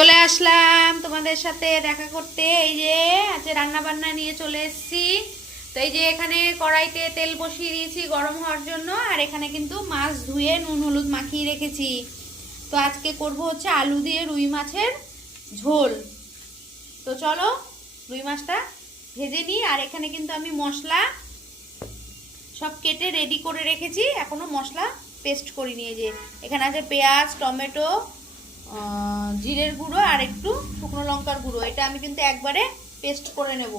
চলে আসলাম তোমাদের সাথে দেখা করতে। এই যে আজকে রান্না বান্না নিয়ে চলে এসেছি। তো এই যে এখানে কড়াইতে তেল বসিয়ে দিয়েছি গরম হওয়ার জন্য, আর এখানে কিন্তু মাছ ধুয়ে নুন, হলুদ মাখিয়ে রেখেছি। তো আজকে করব হচ্ছে আলু দিয়ে রুই মাছের ঝোল। তো চলো, রুই মাছটা ভেজে নিই, আর এখানে কিন্তু আমি মশলা সব কেটে রেডি করে রেখেছি। এখনও মশলা পেস্ট করি নিয়ে যে। এখানে আছে পেঁয়াজ, টমেটো জিরের গুঁড়ো আর একটু শুকনো লঙ্কার গুঁড়ো। এটা আমি কিন্তু একবারে পেস্ট করে নেব।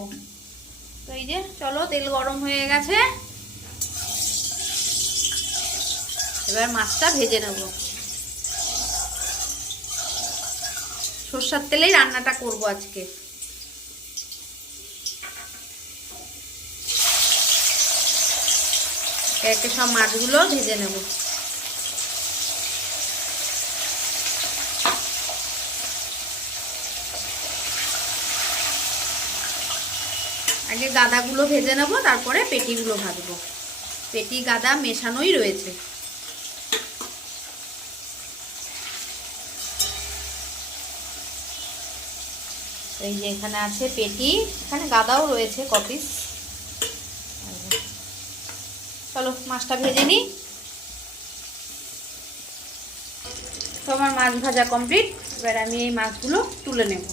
তো এই যে, চলো, তেল গরম হয়ে গেছে। এবার মাছটা ভেজে নেব। সর্ষার তেলেই রান্নাটা করব আজকে। একে একে সব মাছগুলো ভেজে নেব। আগে গাদাগুলো ভেজে নেব, তারপরে পেটিগুলো ভাজবো। পেটি, গাদা মেশানোই রয়েছে। এই যে এখানে আছে পেটি, এখানে গাদাও রয়েছে কপিস। চলো, মাছটা ভেজে নিই। তো আমার মাছ ভাজা কমপ্লিট, এবার আমি এই মাছগুলো তুলে নেব।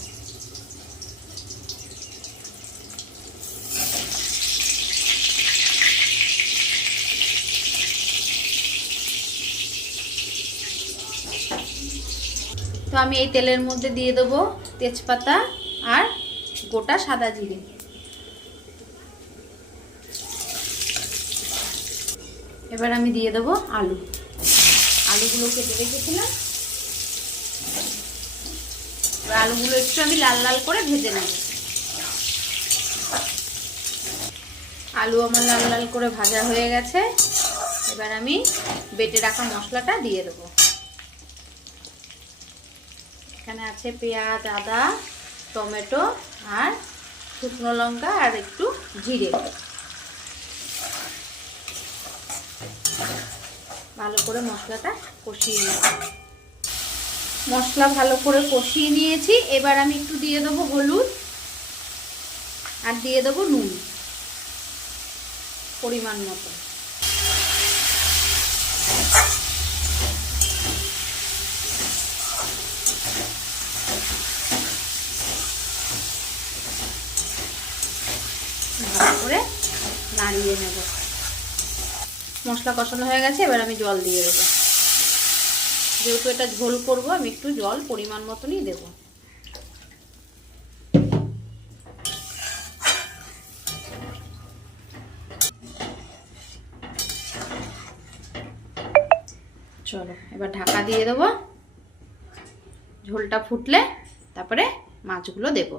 আমি এই তেলের মধ্যে দিয়ে দেবো তেজপাতা আর গোটা সাদা জিরে। এবার আমি দিয়ে দেবো আলু। আলুগুলো কেটে রেখেছিলাম। এবার আলুগুলো একটু আমি লাল লাল করে ভেজে নেব। আলু আমার লাল লাল করে ভাজা হয়ে গেছে। এবার আমি বেটে রাখা মশলাটা দিয়ে দেবো। এখানে আছে পেঁয়াজ, আদা, টমেটো আর শুকনো লঙ্কা আর একটু জিরে। ভালো করে মশলাটা কষিয়ে নেব মশলা ভালো করে কষিয়ে নিয়েছি। এবার আমি একটু দিয়ে দেবো হলুদ আর দিয়ে দেবো নুন, পরিমাণ মতো। ভালো করে নাড়িয়ে নেব। মশলা কষানো হয়ে গেছে, এবার আমি জল দিয়ে দেবো। যেহেতু এটা ঝোল করব, আমি একটু জল পরিমাণ মতনই দেব। চলো, এবার ঢাকা দিয়ে দেবো। ঝোলটা ফুটলে তারপরে মাছগুলো দেব।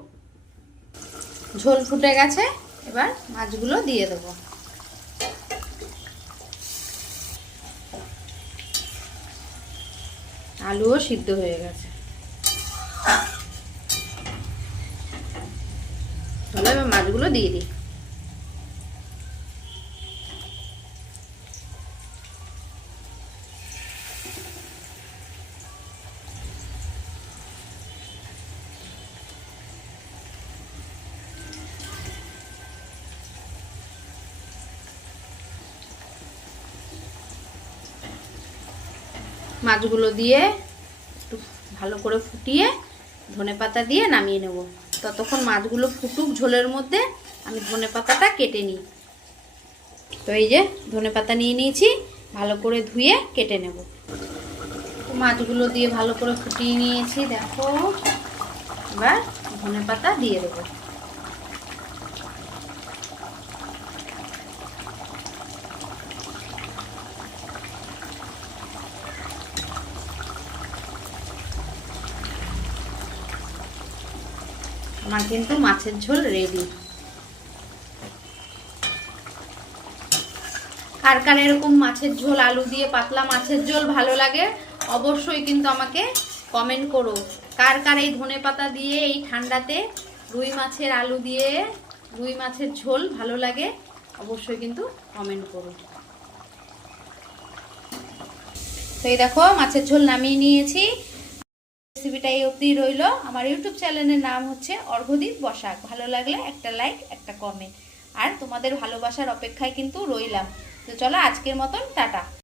ঝোল ফুটে গেছে। এবার মাছগুলো দিয়ে দেবো। আলুও সিদ্ধ হয়ে গেছে। তাহলে এবার মাছগুলো দিয়ে দিই। মাছগুলো দিয়ে একটু ভালো করে ফুটিয়ে ধনে পাতা দিয়ে নামিয়ে নেব। ততক্ষণ মাছগুলো ফুটুক ঝোলের মধ্যে, আমি ধনে পাতাটা কেটে নিই। তো এই যে ধনে পাতা নিয়ে নিয়েছি, ভালো করে ধুয়ে কেটে নেব। মাছগুলো দিয়ে ভালো করে ফুটিয়ে নিয়েছি, দেখো। এবার ধনে পাতা দিয়ে দেবো। আমার কিন্তু মাছের ঝোল রেডি কার কার এরকম মাছের ঝোল, আলু দিয়ে পাতলা মাছের ঝোল ভালো লাগে, অবশ্যই কিন্তু আমাকে কমেন্ট করো। কার কার এই ধনে পাতা দিয়ে এই ঠান্ডাতে রুই মাছের আলু দিয়ে রুই মাছের ঝোল ভালো লাগে, অবশ্যই কিন্তু কমেন্ট করো। তো এই দেখো, মাছের ঝোল নামিয়ে নিয়েছি। রেসিপিটা এই অবধি রইল। আমার ইউটিউব চ্যানেলের নাম হচ্ছে অর্ঘদীপ বসাক। ভালো লাগলে একটা লাইক একটা কমেন্ট আর তোমাদের ভালোবাসার অপেক্ষায় কিন্তু রইলাম। তো চলো আজকের মতন, টাটা।